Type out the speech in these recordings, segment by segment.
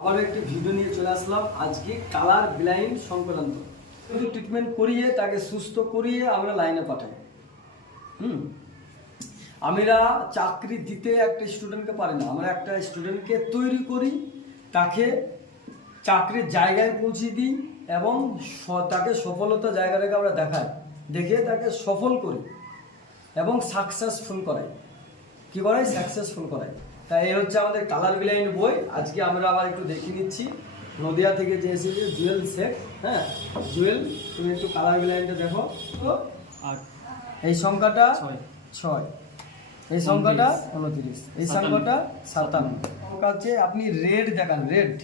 আবার একটি ভিডিও নিয়ে চলে আসলাম। আজকে কালার ব্লাইন্ড সংক্রান্ত। শুধু ট্রিটমেন্ট করিয়ে, তাকে সুস্থ করিয়ে আমরা লাইনে পাঠাই হুম? আমরা চাকরি দিতে একটা স্টুডেন্টকে পারি না। আমরা একটা স্টুডেন্টকে তৈরি করি, তাকে চাকরির জায়গায় পৌঁছে দিই এবং তাকে সফলতা জায়গাটাকে আমরা দেখাই। দেখে তাকে সফল করি এবং সাকসেসফুল করাই। কি করাই? সাকসেসফুল করাই। তাই এই হচ্ছে আমাদের কালার বিলাইন বই। আজকে আমরা আবার একটু দেখিয়ে নিচ্ছি নদিয়া থেকে যে এসেছে জুয়েল শেখ হ্যাঁ? জুয়েল তুমি একটু কালার বিলাইনটা দেখো। তো আট এই সংখ্যাটা ছয়। ছয়। এই সংখ্যাটা উনত্রিশ। এই সংখ্যাটা সাতান্ন। কাছে আপনি রেড দেখান রেড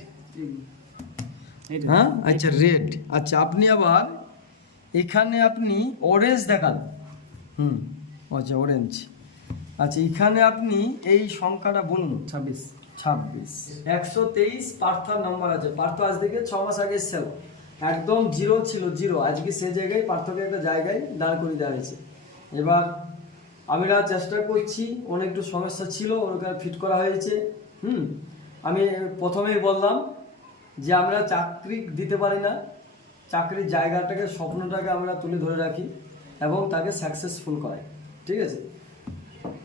হ্যাঁ? আচ্ছা রেড আচ্ছা আপনি আবার এখানে আপনি অরেঞ্জ দেখান। হুম আচ্ছা অরেঞ্জ আচ্ছা এখানে আপনি এই সংখ্যাটা বলুন, ছাব্বিশ ছাব্বিশ। একশো তেইশ পার্থার নাম্বার আছে। পার্থ আজ থেকে ছ মাস আগে এসেছিল একদম জিরো ছিল, জিরো। আজকে সে জায়গায়, পার্থকে একটা জায়গায় দাঁড় করিয়ে দেওয়া হয়েছে। এবার আমরা চেষ্টা করছি, অনেক একটু সমস্যা ছিল ওরকম ফিট করা হয়েছে। হুম, আমি প্রথমেই বললাম যে আমরা চাকরি দিতে পারি না। চাকরির জায়গাটাকে, স্বপ্নটাকে আমরা তুলে ধরে রাখি এবং তাকে সাকসেসফুল করাই। ঠিক আছে?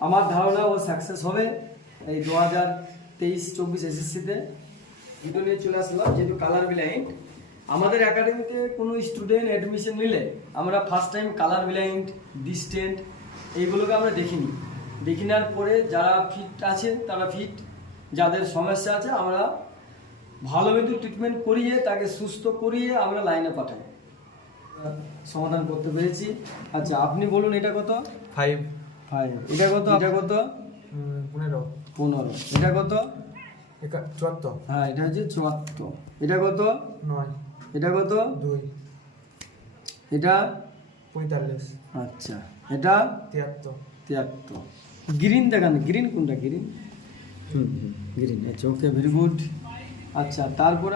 আমার ধারণা ও সাকসেস হবে এই দু হাজার তেইশ, চব্বিশ এসএসসিতে ভিডিও নিয়ে চলে আসলাম, যেহেতু কালার ব্লাইন্ড আমাদের একাডেমিতে কোনো স্টুডেন্ট অ্যাডমিশন নিলে আমরা first time colour blind distant এইগুলোকে আমরা দেখিনি। দেখি নেওয়ার পরে যারা ফিট আছেন, তারা ফিট যাদের সমস্যা আছে, আমরা ভালো মতো ট্রিটমেন্ট করিয়ে, তাকে সুস্থ করিয়ে আমরা লাইনে পাঠাই। সমাধান করতে পেরেছি। আচ্ছা আপনি বলুন এটা কত? Five five. এটা কত? এটা কত? পনেরো। পনেরো। এটা কত? চুয়াত্তর। হ্যাঁ এটা হচ্ছে চুয়াত্তর। এটা কত? নয়। এটা কত? দুই। এটা? পঁয়তাল্লিশ। আচ্ছা। এটা? তিয়াত্তর। তিয়াত্তর। গ্রিন দেখান গ্রিন কোনটা গ্রিন? হুম গ্রিন আচ্ছা ওকে ভেরি গুড আচ্ছা তারপরে